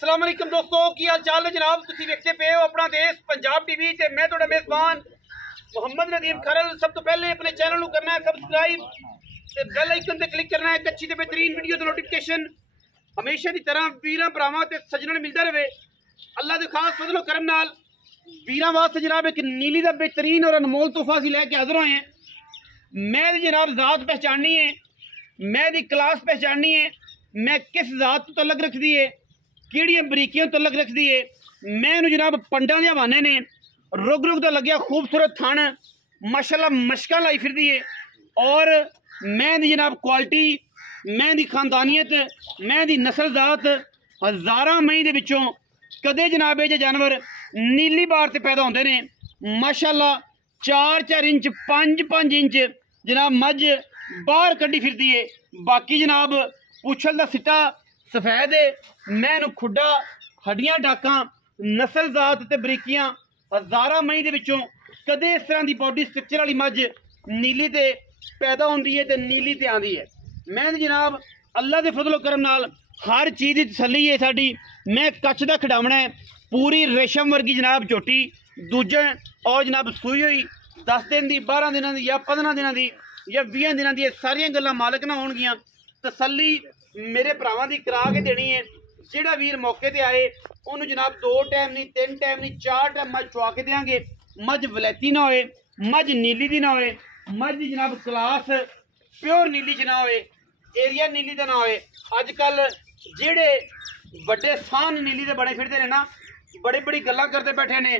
अस्सलाम वालेकुम दोस्तों, की हाल चाल है जनाब। तुसीं वेखदे पे हो अपना देश पंजाब टीवी ते मैं तुहाडा मेज़बान मोहम्मद नदीम खरल। सब तो पहले अपने चैनल को करना है सबसक्राइब ते बेल आइकन ते क्लिक करना है। एक अच्छी ते बेहतरीन वीडियो दा नोटिफिकेशन हमेशा की तरह वीरां भरावां ते सज्जणां नूं मिलदा रहे। अल्लाह दे खास फजलो करम नाल वीरां वास्ते जनाब एक नीली दा बेहतरीन और अनमोल तोहफा असीं लैके हाज़र होए हैं। मैं दी जनाब ज़ात पहचाननी है, मैं दी क्लास पहचाननी है, मैं किस ज़ात तो तलक रखदी है, किहड़ियां बरीकियां तलक रखदी है। मैं जनाब पंडां दे हवाने ने रुग रुग दा लग्या खूबसूरत थण माशाअल्लाह मशकां लाई फिरदी है। और मैं दी जनाब क्वालिटी, मैं दी खानदानियत, मैं दी नस्ल ज़ात हज़ारां मई दे विचों कदे जनाब ये जानवर नीली बार ते पैदा होंदे ने। माशाअल्लाह 4-4 इंच 5-5 इंच जनाब मझ बाहर कड्डी फिरदी है। बाकी जनाब पुछल दा सिट्टा सफेद है, मैनू खुड्डा हड्डियां डाकां नस्ल ज़ात ते बरीकियां हज़ारां मई दे विचों कदे इस तरह की बॉडी स्ट्रक्चर वाली मझ नीली ते पैदा होंदी है ते नीली ते आंदी है। मैं जनाब अल्लाह के फजलो करम नाल हर चीज़ की तसल्ली है साडी। मैं कच्छ दा खिडावना है, पूरी रेशम वर्गी जनाब झोटी दूजा और जनाब सूई हुई 10 दिन की 12 दिनों की या 15 दिनों की या 20 दिनों की सारियां गल्लां मालक ना होणगियां। तसल्ली मेरे भरावां दी करा के देनी है। जिहड़ा वीर मौके ते आए उन्होंने जनाब 2 टाइम नहीं 3 टाइम नहीं 4 टाइम मझ चुआ के देंगे। मझ वलैती ना होए, मझ नीली दी ना होए, मझ दी जनाब क्लास प्योर नीली च ना होए, एरिया नीली दा ना होए। अजकल जिहड़े बड़े सान नीली दे बड़े फिरदे ने ना, बड़ी बड़ी गल्लां करते बैठे ने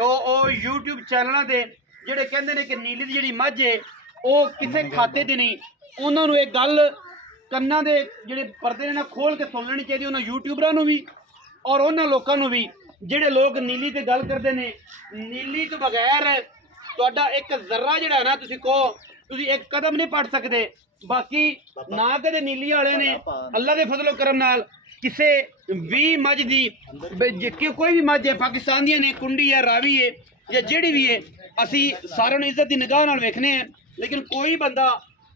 ओ यूट्यूब चैनलों ते जिहड़े कहंदे ने कि नीली दी जिहड़ी मझ है वो किसी खाते दी नहीं। उन्होंने एक गल कन्ना दे जिहड़े पर्दे ने ना खोल के सुन लेनी चाहिए उन्होंने यूट्यूबरां नूं भी और उन्होंने लोगों नूं भी जिहड़े लोग नीली ते गल करते हैं। नीली तो बगैर तुहाडा एक जर्रा जिहड़ा है ना तुसीं कहो तुसीं एक कदम नहीं पड़ सकते। बाकी ना कदे नीली वाले ने अल्लाह के फजलो करम नाल किसे भी मझ दी कोई भी मझ है पाकिस्तान दी ने कुंडी है रावी है या जिहड़ी भी है असी सारों ने इज्जत की निगाह नाल वेखने हैं। लेकिन कोई बंदा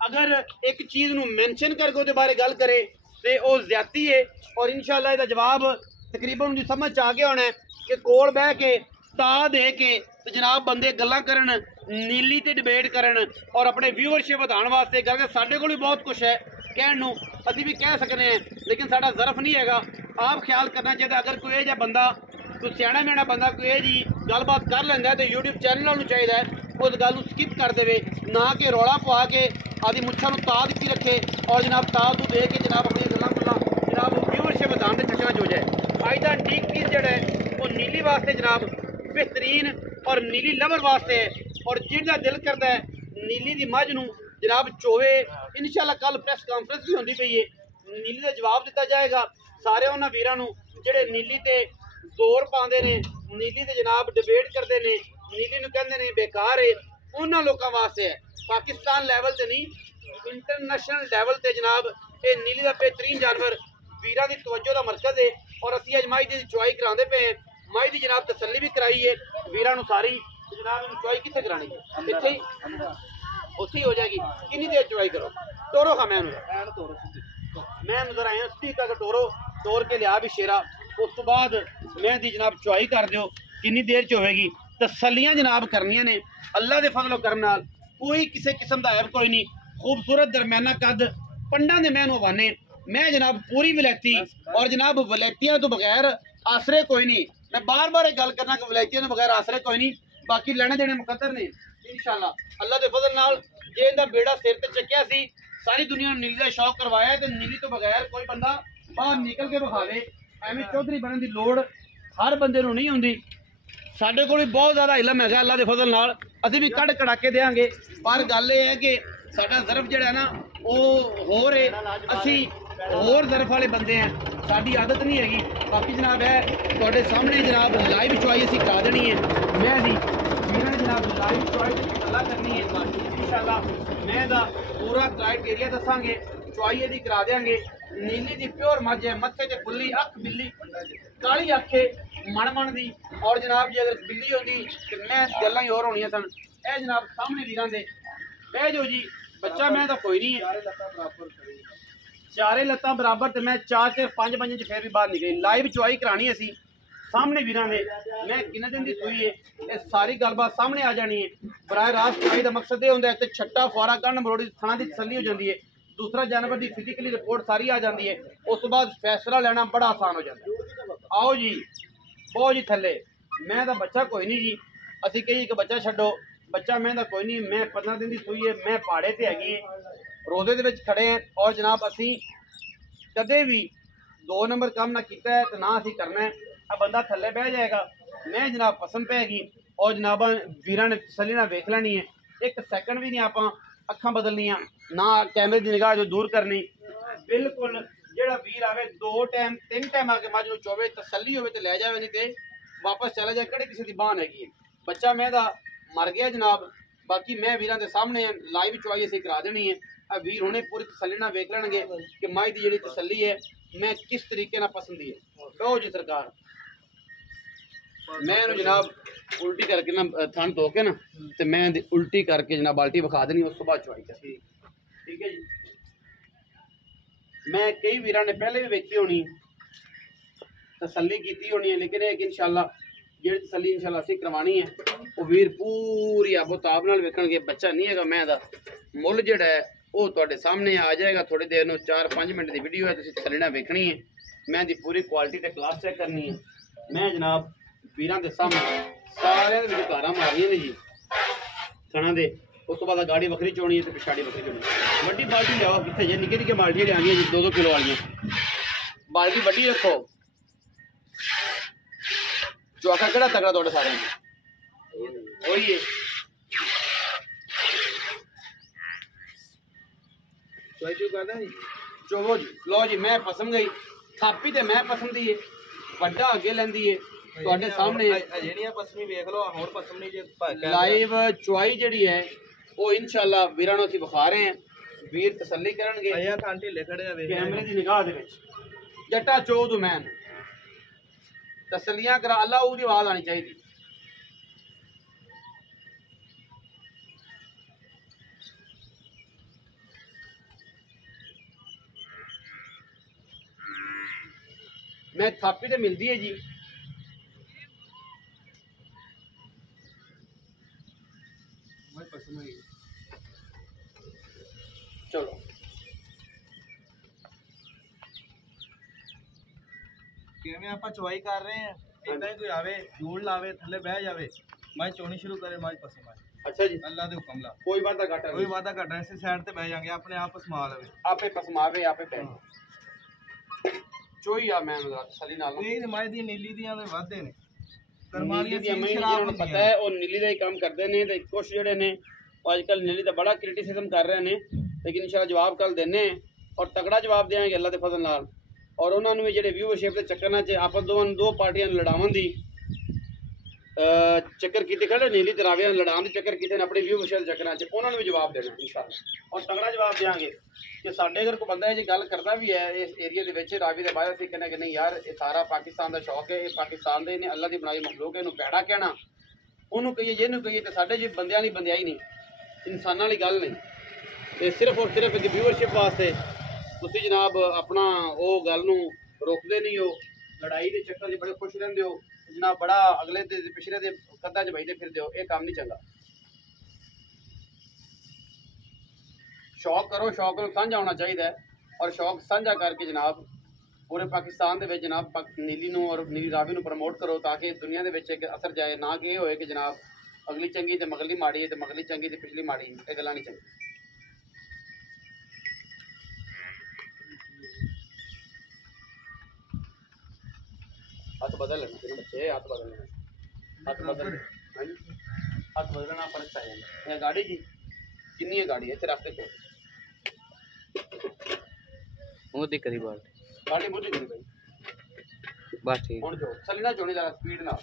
अगर एक चीज़ नूं मैंशन करके उहदे बारे गल करे तो वह ज्यादती है। और इंशाअल्लाह इसदा जवाब तकरीबन उन्हें समझ आ गया होना है कि कोल बह के ता दे के तो जनाब बंदे गल्लां करन नीली ते डिबेट करन और अपने व्यूअरशिप बढ़ाने वास्ते गल। साडे कोल भी बहुत कुछ है कहण नूं, असीं भी कह सकते हैं लेकिन साडा ज़रफ नहीं हैगा। आप ख्याल करना चाहिए अगर कोई यह बंदा कोई स्याणा म्याणा बंदा कोई यह जी गलबात कर लैंदा तो यूट्यूब चैनल नूं चाहिए उस गल नूं स्किप कर देवे, ना कि रौला पवा के आदि मुच्छां नूं ता दित्ती रखे और जनाब ता तू दे के जनाब अपनी गल्लां गुल्लां जनाब व्यूअरशिप बढ़ाने के चक्कर च हो जाए। अज दा टीक पीस जिहड़ा है वो नीली वास्ते जनाब बेहतरीन और नीली लवर वास्ते है। और जिहदा दिल करता है नीली दी मझ नूं जनाब चोवे, इंशाअल्लाह कल प्रेस कॉन्फ्रेंस भी होंदी पई है, नीली का जवाब दिता जाएगा सारे उन्होंने वीरां नूं जिहड़े नीली ते जोर पाते हैं, नीली ते जनाब डिबेट करते हैं, नीली नूं कहंदे ने बेकार है। उन्होंने लोगों वास्ते है, पाकिस्तान लैवल ते नहीं इंटरनेशनल लैवल ते जनाब ये नीली का बेहतरीन जानवर वीरां दी तवज्जो का मरकज़ है। और असीं अज माई दी चुआई करांदे पे हैं, माई दी जनाब तसल्ली भी कराई है वीरां नूं सारी। जनाब चुआई कित्थे करानी है? इत्थे ही उत्थे ही हो जाएगी। कितनी देर चुआई करो टोरो खा मैं नजर आया सीधी करके टोरो तोड़ के लिया भी शेरा। उस तो बाद मैं दी जनाब चुआई कर दो कितनी देर च होएगी। तसल्लियां जनाब करनियां ने अल्लाह के फजलो करम नाल। कोई किसी किस्म का ऐब कोई नहीं, खूबसूरत दरम्याना कद पंडां दे मैनू हवाने। मैं जनाब पूरी वलैती और जनाब वलैतियां तो बगैर आसरे कोई नहीं। मैं बार बार एक गल करना कि वलैतियां तो बगैर आसरे कोई नहीं। बाकी लेने देने मुकद्दर ने इंशाअल्लाह अल्लाह के फजल नाल। जे इहदा बेड़ा सिर ते चक्या सी सारी दुनिया नीली का शौक करवाया तो नीली तो बगैर कोई बंदा बाहर निकल के विखावे। एवें चौधरी बनने की लोड़ हर बंदे नूं नहीं हुंदी। साडे कोल भी बहुत ज़्यादा इलम है अल्लाह के फजल नाल, असीं भी कढ़ कड़ाके देंगे। पर गल ये है कि साडा ज़रफ जिहड़ा ना वो होर है, असीं होर ज़रफ वाले बंदे हैं, साडी आदत नहीं हैगी। बाकी जनाब है तुहाडे सामने जनाब लाइव चुआई असीं करा देनी है। मैं दी मेरा जनाब लाइव चुआई गल्लां करनी है इंशाअल्लाह। मैं दा पूरा क्राइटेरिया दसांगे, चुआई दी करा देंगे। नीली दी प्योर मझ है, मत्थे ते खुली अख बिल्ली काली अख है मण मण दी। और जनाब जी अगर बिल्ली होंदी तो मैं गल्लां ही होर होनियां सन। ए जनाब सामने वीरां दे बह जो जी बच्चा मैं तो कोई नहीं है। चारे लत्तां बराबर तो मैं 4 से 5 बजे फिर भी बाहर निकली लाइव चुआई करानी असी सामने वीरां ने मैं किन्ने दिन दी सूई है ये सारी गलबात सामने आ जानी है। बराह रास्त चुआई का मकसद ये होंदा है कि छट्टा फुआरा गंढ मरोड़ी थणा की तसल्ली हो जाती है। दूसरा जानवर की फिजिकली रिपोर्ट सारी आ जाती है उस तो बाद फैसला लेना बड़ा आसान हो जाता है। आओ जी बहुत जी थले मैं तो बच्चा कोई नहीं जी असी कही कि बच्चा छड्डो बच्चा मैं कोई नहीं मैं 15 दिन की सूई है मैं पहाड़े ते हैगी रोजे दे विच खड़े हैं और जनाब असी कदे भी 2 नंबर काम ना किया है तो ना असी करना है। अब बंदा थले बह जाएगा मैं जनाब पसंद पैगी और जनाब वीरां ने तसल्ली नाल वेख लैनी है। एक सैकंड भी नहीं आप अखां बदलनियां ना कैमरे की निगाह जो दूर करनी बिल्कुल जेड़ा वीर आवे 2 टाइम 3 टाइम आके मझ नूं चोवे तसल्ली होवे ते लै जावे नहीं ते वापस चला जाए कड़े किसी की बान हैगी बच्चा मैं दा मर गया जनाब। बाकी मैं वीरां दे सामने लाइव चुआई असीं करा देनी है। अब वीर हुणे पूरी तसल्ली नाल वेख लैणगे कि माई दी जेहड़ी तसल्ली है मैं किस तरीके नाल पसंदी है। कहो जी सरकार मैं जनाब उल्टी करके ना थन धो के ना तो मैं उल्टी करके जनाब बाल्टी विखा देनी उस बाद चुआई कर ठीक है जी। मैं कई वीरां ने पहले भी वेखी होनी तसल्ली की होनी है लेकिन एक इंशाल्लाह जेहड़ी तसल्ली इंशाल्लाह असीं करवानी है वो वीर पूरी आबोताब नाल वेखणगे। बच्चा नहीं हैगा मैं दा मुੱਲ जेड़ा है वो तुहाडे सामने आ जाएगा थोड़ी देर नूं 4-5 मिनट की वीडियो है तुसीं तसल्ली नाल वेखणी है। मैं दी पूरी क्वालिटी ते क्लास चेक करनी है। मैं जनाब वीरां दे सामने सारे दे विच धारां मारियां ने जी थणा दे उस तो बाद गाड़ी वखरी चोनी है तो पिछाड़ी वखरी चोनी वड्डी बाल्टी लियाओ कित्थे जे निक्के निक्के बाल्टियां लियानियां जी 2-2 किलो वालियां बाल्टी वड्डी रखो चौका केड़ा तगड़ा तुहाडे सारे वही है चोवो जी लो जी मैं पसंद गई थापी ते मैं पसंद ही है वड्डा अगे लैंदी है तुहाडे सामने ਜਿਹੜੀਆਂ ਪਸਮੀ ਵੇਖ ਲਓ ਹੋਰ ਪਸਮੀ ਜੇ लाइव चुआई ਜਿਹੜੀ है वो इंशाल्लाह वीरां ਨੂੰ ਅਸੀਂ ਵਿਖਾ ਰਹੇ हैं वीर तसल्ली करनगे ਆਇਆ ਖਾਂ ਢਿੱਲੇ ਖੜੇ ਆ ਵੇਖ कैमरे ਦੀ ਨਿਗਾਹ ਦੇ ਵਿੱਚ ਜੱਟਾ ਚੋਦ ਮੈਨ तसल्लियां करा अल्लाह दी आवाज आनी चाहिए। मैं थापी तो मिलती है जी चलो ਕਿਵੇਂ ਆਪਾਂ ਚੁਆਈ ਕਰ ਰਹੇ ਆ ਇਦਾਂ ਹੀ ਕੋਈ ਆਵੇ ਜੂੜ ਲਾਵੇ ਥੱਲੇ ਬਹਿ ਜਾਵੇ ਮੈਂ ਚੋਣੀ ਸ਼ੁਰੂ ਕਰੇ ਮਾਜ ਪਸਮ ਆਏ अच्छा जी ਅੱਲਾ ਦੇ ਹੁਕਮ ਨਾਲ कोई वादा घाटा ਕੋਈ ਵਾਦਾ ਘਟਣਾ ਇਸੇ ਸਾਈਡ ਤੇ ਬਹਿ ਜਾਾਂਗੇ ਆਪਣੇ ਆਪ ਪਸਮਾ ਲਵੇ आपे पसमावे आपे पै चोई आ मैं तसल्ली नाल ਇਹ ਮਾਜ ਦੀ ਨੀਲੀ ਦੀਆਂ ਦੇ ਵਾਧੇ ਨੇ नीली दी अम्मी जिन्हां नूं पता है वो नीली दा ही काम करदे ने ते कुछ जेहड़े ने आजकल नीली दा बड़ा क्रिटिसिज्म कर रहे ने लेकिन इंशाल्लाह जवाब कल देने और तगड़ा जवाब देंगे अल्लाह दे फजल नाल और उन्होंने भी जो व्यूअरशिप के चक्कर ना आप दो पार्टियां लड़ावन की चक्कर किए खड़े नीली तराविया लड़ाने के चक्कर किए अपने व्यूअरशिप के चक्कर च उन्होंने भी जवाब देना इंशाल्लाह और तगड़ा जवाब देंगे कि साढ़े अगर कोई बंदा ये गल करता भी है इस एरिए के रावी के बाहर असीं कहने कि नहीं यार ये सारा पाकिस्तान का शौक है ये पाकिस्तान के इन्हें अल्लाह की बनाई मखलूक है इन्हूं पैड़ा कहना उन्होंने कहिए जिन्होंने कहिए तो साढ़े जी बंदियां नहीं बंदियाई नहीं इंसानां वाली गल नहीं ये सिर्फ और सिर्फ एक व्यूअरशिप वास्ते तुसीं जनाब अपना वो गल नूं रोकदे नहीं हो लड़ाई के चक्कर च बड़े खुश रहंदे हो जनाब बड़ा अगले दे पिछले दे कद्दां च बहिदे फिरदे हो ये काम नहीं चंगा। शौक करो शौक नूं सांझा होना चाहिए और शौक सांझा करके जनाब पूरे पाकिस्तान दे विच जनाब नीली नूं और नीली रावी नूं प्रमोट करो ताकि दुनिया दे विच एक असर जाए ना कि ये होए कि जनाब अगली चंगी ते मगली माड़ी है ते मगली चंगी ते पिछली माड़ी ये गल्लां नहीं चंगी। हाथ बदल लेना बच्चे हाथ बदल लेना हाथ बदल हाथ बदलना फर्क आ जाएगा गाड़ी जी किन्नी है गाड़ी है रास्ते को मोदी करी बाल्टी मोदी करी भाई बस ठीक हुण जो चलना चोनी जरा स्पीड ना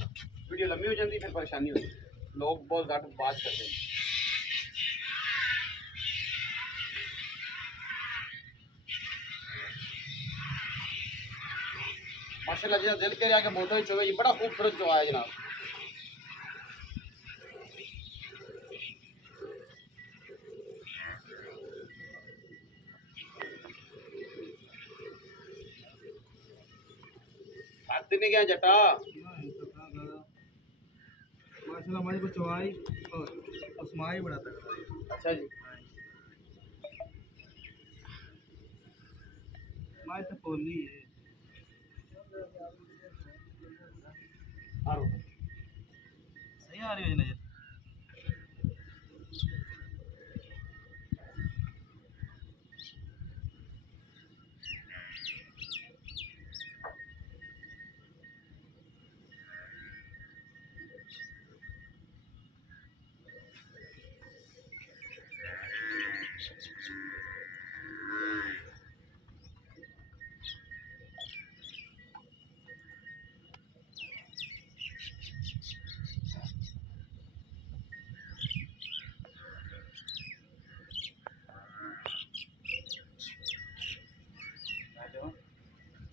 वीडियो लंबी हो जाती फिर परेशानी होती लोग बहुत घट बात करते हैं। माशाल्लाह जिस दिल करे आके मोटो चोवे जी बड़ा खूबसूरत चो आया जनाब। हथ नहीं गया जटा माशाल्लाह हमारी को चौवाई और उसमाई बड़ा तगड़ा है। अच्छा जी माई तो पोली है सही आ रही है नजर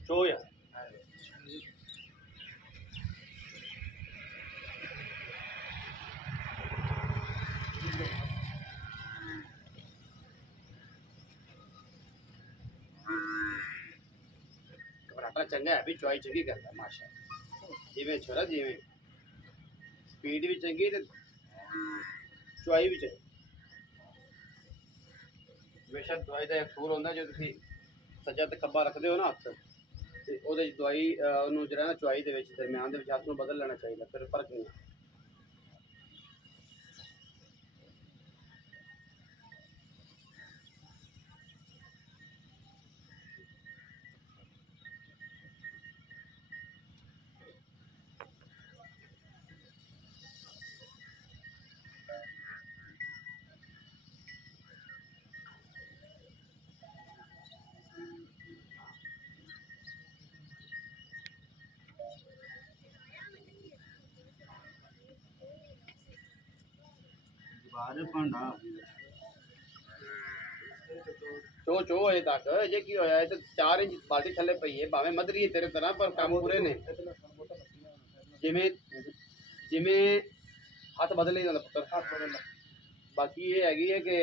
शो यार घबराटा चंगा है भी चॉइस चंगी करता माशा जिवें छोरा जिवें स्पीड भी चंगी ते चॉइस भी चंगी बेशक दवाई का एक सूर होंदा जो तुसी सज्जा ते खब्बा रखते हो ना हथ ते ओहदे च दवाई ओनू जरा ना चॉइस दे विच दरम्यान दे विच हथ नू बदल लेना चाहिए फिर फर्क नहीं बाहर भांडा चो चो अजे तक जे की होया है ते 4 इंच बाल्टी थले पई है भावें मदरी है तेरे तरह पर काम पूरे ने जिवें जिवें हाथ बदल ही जांदा पुत्तर हाथ बदल बाकी ये हैगी है कि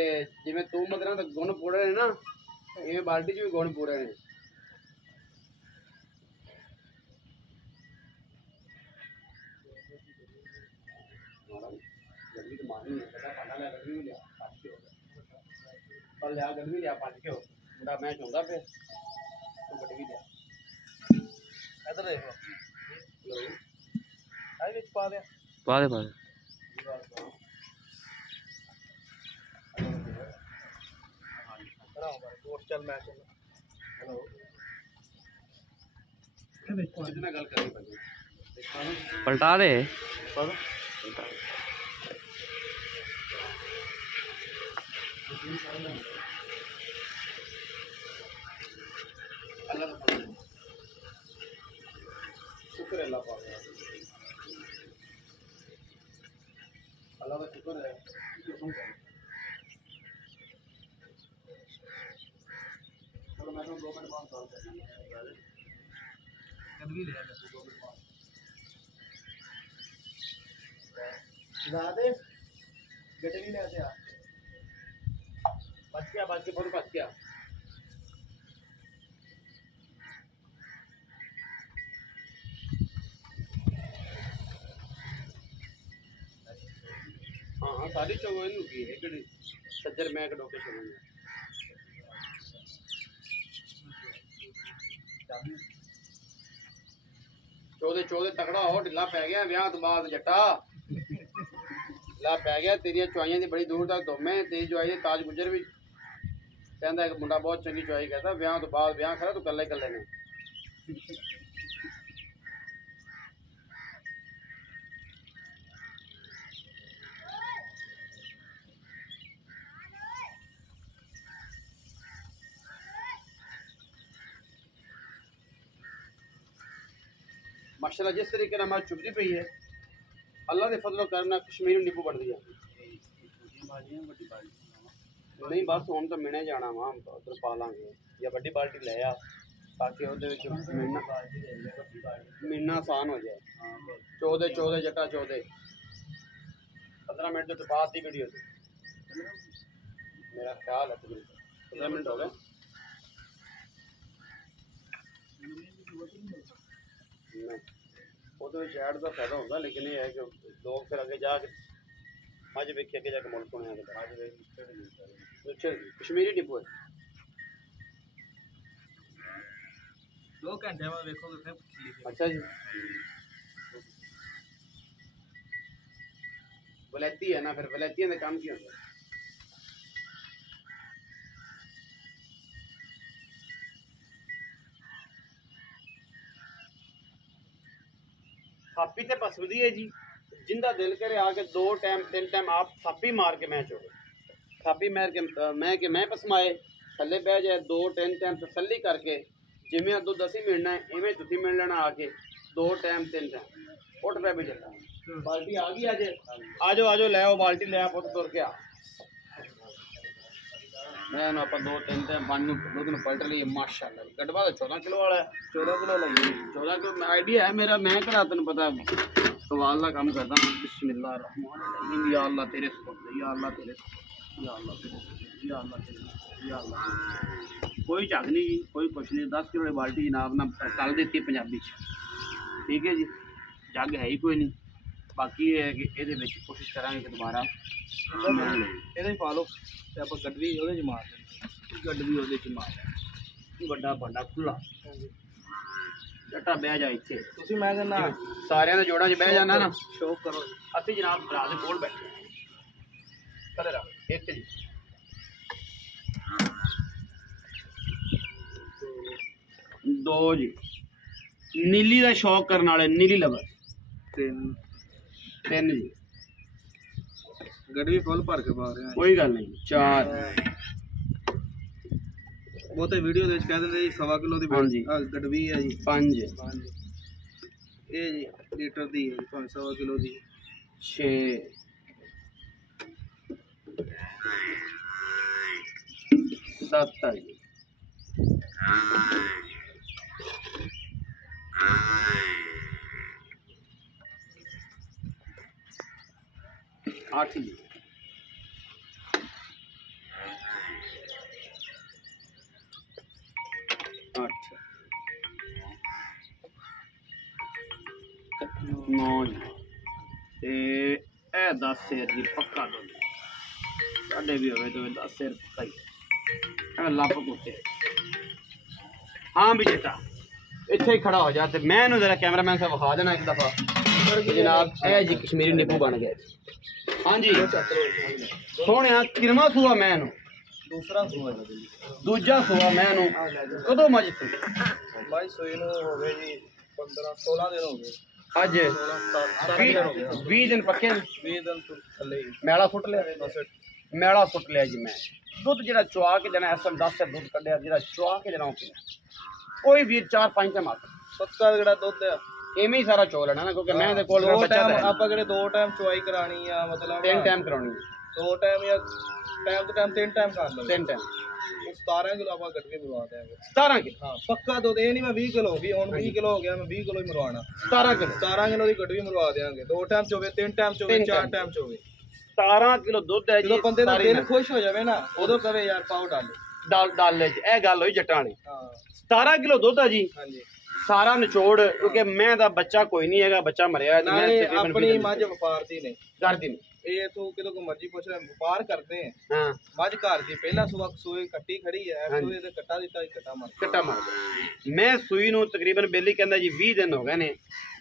जिवें तू मदरा ते गुण पूरे ने ना इवें बाल्टी च भी गुण पूरे ने गर्मी तो मारनी है बेटा पाला ले गर्मी भी लिया पाँच के हो पर लिया गर्मी लिया पाँच के हो मुंडा मैच होगा फिर तो गड्डी भी लिया इधर देखो आई विच पा दे पा दे चल मैच हेलो कितना गल करनी पड़ी पलटा दे शुक्र है अल्लाह पाक अल्लाह का शुक्र है चलो मैं तो 2 मिनट बाद कॉल करना कभी ले जा 2 मिनट बाद दे गड्डी नहीं ले आते यार बच के बहुत बच गया हाँ हाँ सारी चौगो इन की है कि सज्जर मैं एक डोके चलूंगा चौदे तगड़ा हो ढिला पै गया ब्याह तो बाद जट्टा ढिला पै गया तेरिया चुआइयां दी बड़ी दूर तक धोमे तेरी चुआई ताज गुजर भी कहता एक मुंडा बहुत चंगी चुआई कहता ब्याह तो बाद ब्याह खरा तू कल्ले कल्ले ने माशाल्लाह जिस तरीके नाल मैं चुभदी पई है अल्लाह दे फजलो करना कश्मीर नींबू बढ़ दिया नहीं बस हुण तो मिने जाना वा उधर पा लांगे या बड़ी बाल्टी ले आ ताकि ਉਹਦੇ ਵਿੱਚ मिलना आसान हो जाए 14 जटा 14 15 मिनट तो बाद की वीडियो थी मेरा ख्याल है 15 मिनट हो गए नहीं तो शैड का फायदा होगा, लेकिन ये है कि लोग फिर आगे जाके मज वेखे अगे जाके मुल्क सुने कश्मीरी डिपो है। 2 घंटे में देखोगे फिर। अच्छा जी, वलैती है ना, फिर वलैती का काम की होता है। थापी ते पसंदी है जी, जिंदा दिल करे आके 2 टाइम 3 टाइम आप थापी मार के मैच हो, थापी मार के मैं पसमाए थले बह जाए 2-3 टाइम तसली करके जिमें दुध असी मिलना है इवें तुसी मिल लेना आके 2 टाइम 3 टाइम उठ पे भी चलता। बाल्टी आ गई आज, आ जाओ ले आओ बाल्टी ले आ पुत तुर के आ। मैं आप 2-3 टाइम पानी दूध में पलट लिए माशाल्लाह। गटवा 14 किलो वाला है, 14 किलो लगी 14 किलो आइडिया है मेरा। मैं करा तेन पता सवाल का काम करता हूँ। बिस्मिल्लाह रहमान रहीम। या अल्लाह तेरे सुपुर्द, या अल्लाह तेरे, या अल्लाह तेरे, या अल्लाह तेरे, या अल्लाह। कोई झग नहीं जी, कोई कुछ नहीं। 10 किलो की बाल्टी जनाब ना कल दी पंजाबी ठीक है जी, जग है ही कोई नहीं। बाकी ये है कि ये कोशिश करा कि दोबारा ये पा लो तो आप गड्डी वो मार गड्डी वो मार बड़ा भांडा खुला जट्टा बह जा इत्थे तुसी मैं कहना सारे ने जोड़ा च बह जाना ना शौक करो। असि जनाब भरा दे कोल बैठे चले रहा एक जी 2 जी नीली का शौक करने वाले नीली लवर 3 जी गड्डी फुल भर के पा रहे हैं कोई गल नहीं 4 वो तो वीडियो दे कह देंगे जी 1.25 किलो दी गड्डी है जी 5 ये जी लीटर दी है 1.25 किलो दी 6 7 जी 8 जी 8 9 जी ते 10 शेर जी पक्का दो साढ़े भी हो तो 10 शेर पक्का ही लप कुत्ते। हाँ भी बेटा इत्थे ही खड़ा हो जा ते मैं जरा कैमरामैन साहब विखा देना एक दफा जनाब ए जी कश्मीरी नींबू बन गए। हाँ जी सोने किरमा सूआ मैं दूसरा सूआ दूजा सूआ मैं कदों मज भाई सोई नु हो गए जी 15-16 दिन हो गए अज 20 दिन पक्के 20 दिन तो थले मैला सुट लिया मैला सुट लिया जी। मैं दुध जो चुआ के देना इस 10 से दुध कढ़िया जो चुआ के देना कोई भी 4-5 टाइम आता पक्का जो दुध है इवें ही सारा चो लेना ना क्योंकि मैं दे कोल बच्चा है आप अगर 2 टाइम चुआई करानी या मतलब 3 टाइम करानी 2 टाइम या टाइम तो टाइम 3 टाइम कर लो 3 टाइम 17 किलो आप गड्डी मरवा देंगे 17 किलो हाँ पक्का दूध ये नहीं मैं 20 किलो भी हुन 20 किलो हो गया मैं 20 किलो ही मरवाना 17 किलो की गड्डी मरवा देंगे 2 टाइम चोवे 3 टाइम चोवे 4 टाइम चोवे 17 किलो दूध है जी। जो बंदे दा दिल खुश हो जावे ना उदो कवे यार पाओ डाले ए गल होई जट्टां वाली। हां 17 किलो दूध है जी। हां जी सारा निचोड़ क्योंकि मैं दा बच्चा कोई नहीं है बच्चा मरिया है मैं अपनी मझ व्यापार दी ने कर दी ये तो किलो को मर्जी पूछ रहे व्यापार करते हैं। हां मझ घर दी पहला सुबह सोई कट्टी खड़ी है सोई ते कट्टा दिता कट्टा मार मैं सूई नु तकरीबन बेली कहंदा जी 20 दिन हो गए ने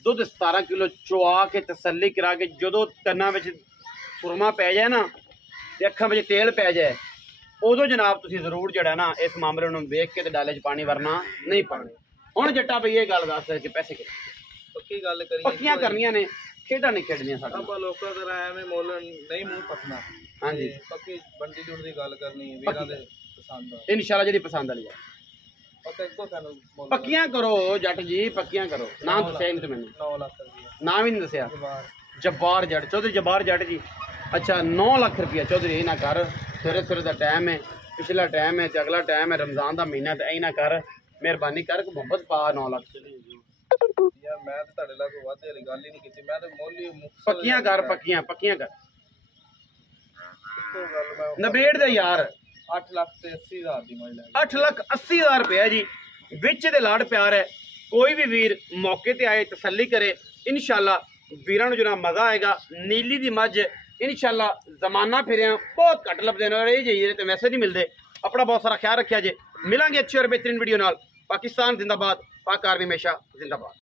दूध 17 किलो चुआ के तसल्ली करा के जदों कन्ना विच सुरमा पै जाए ना ते अखां विच तेल पै जाए उदों जनाब तुसीं जरूर जड़ा ना इस मामले नूं वेख के ते डाले च पानी वरना नहीं पानी। हुण जट्टा भई ये गल दस कि पैसे पक्की गल करिए पक्कियां करनियां ने खेडां नहीं खेडनियां साडा ਆਪਾਂ ਲੋਕਾਂ ਦਾ ਐਵੇਂ ਮੁੱਲ ਨਹੀਂ ਮੂੰਹ ਪਤਨਾ। ਹਾਂਜੀ ਪੱਕੀ ਬੰਦੀ ਜੁੜ ਦੀ ਗੱਲ ਕਰਨੀ ਵੀਰਾਂ ਦੇ ਪਸੰਦ ਆ ਇਨਸ਼ਾਅੱਲਾ ਜਿਹੜੀ ਪਸੰਦ ਵਾਲੀ ਆ ਪੱਕਾ ਇੱਕੋ ਸਾਨੂੰ ਮੁੱਲ ਪੱਕੀਆਂ ਕਰੋ ਜੱਟ ਜੀ ਪੱਕੀਆਂ ਕਰੋ। ਨਾਮ ਦੱਸਿਆ ਨਹੀਂ ਤੇ ਮੈਨੂੰ 9 ਲੱਖ ਰੁਪਏ ਨਾਮ ਹੀ ਨਹੀਂ ਦੱਸਿਆ। जब्बार जट चौधरी जब्बार जट जी। अच्छा 9 लाख रुपया चौधरी ना कर सवेरे सवेरे का टाइम है पिछला टाइम है अगला टाइम है रमजान का महीना तो यही ना कर मेहरबानी कर मोहब्बत पा 9 लाख यार मैं तो ਤੁਹਾਡੇ ਨਾਲ ਕੋਈ ਵਾਅਦੇ ਵਾਲੀ ਗੱਲ ਹੀ ਨਹੀਂ ਕੀਤੀ मैं तो मोल ही पक्कियां कर पक्कियां कर ਇੱਕੋ ਗੱਲ मैं नबेड़ दे यार 8 ਲੱਖ ਤੇ 80 ਹਜ਼ਾਰ ਦੀ ਮੱਝ ਲੈ 8 लाख 80 हज़ार रुपया जी विच दे लाड़ प्यार है ਕੋਈ ਵੀ ਵੀਰ ਮੌਕੇ ਤੇ ਆਏ ਤਸੱਲੀ ਕਰੇ, ਇਨਸ਼ਾਅੱਲਾ ਵੀਰਾਂ ਨੂੰ ਜਨਾਬ ਮਜ਼ਾ ਆਏਗਾ। ਨੀਲੀ ਦੀ ਮੱਝ ਇਨਸ਼ਾਅੱਲਾ ਜ਼ਮਾਨਾ ਫਿਰਿਆ ਬਹੁਤ ਘੱਟ ਲੱਭਦੇ ਨੇ, ਇਹ ਜਿਹੇ ਤੇ ਵੈਸੇ ਨਹੀਂ ਮਿਲਦੇ। अपना बहुत सारा ख्याल रखा जे, मिलेंगे अच्छी और बेहतरीन वीडियो नाल। पाकिस्तान जिंदाबाद, पाक आर्मी हमेशा जिंदाबाद।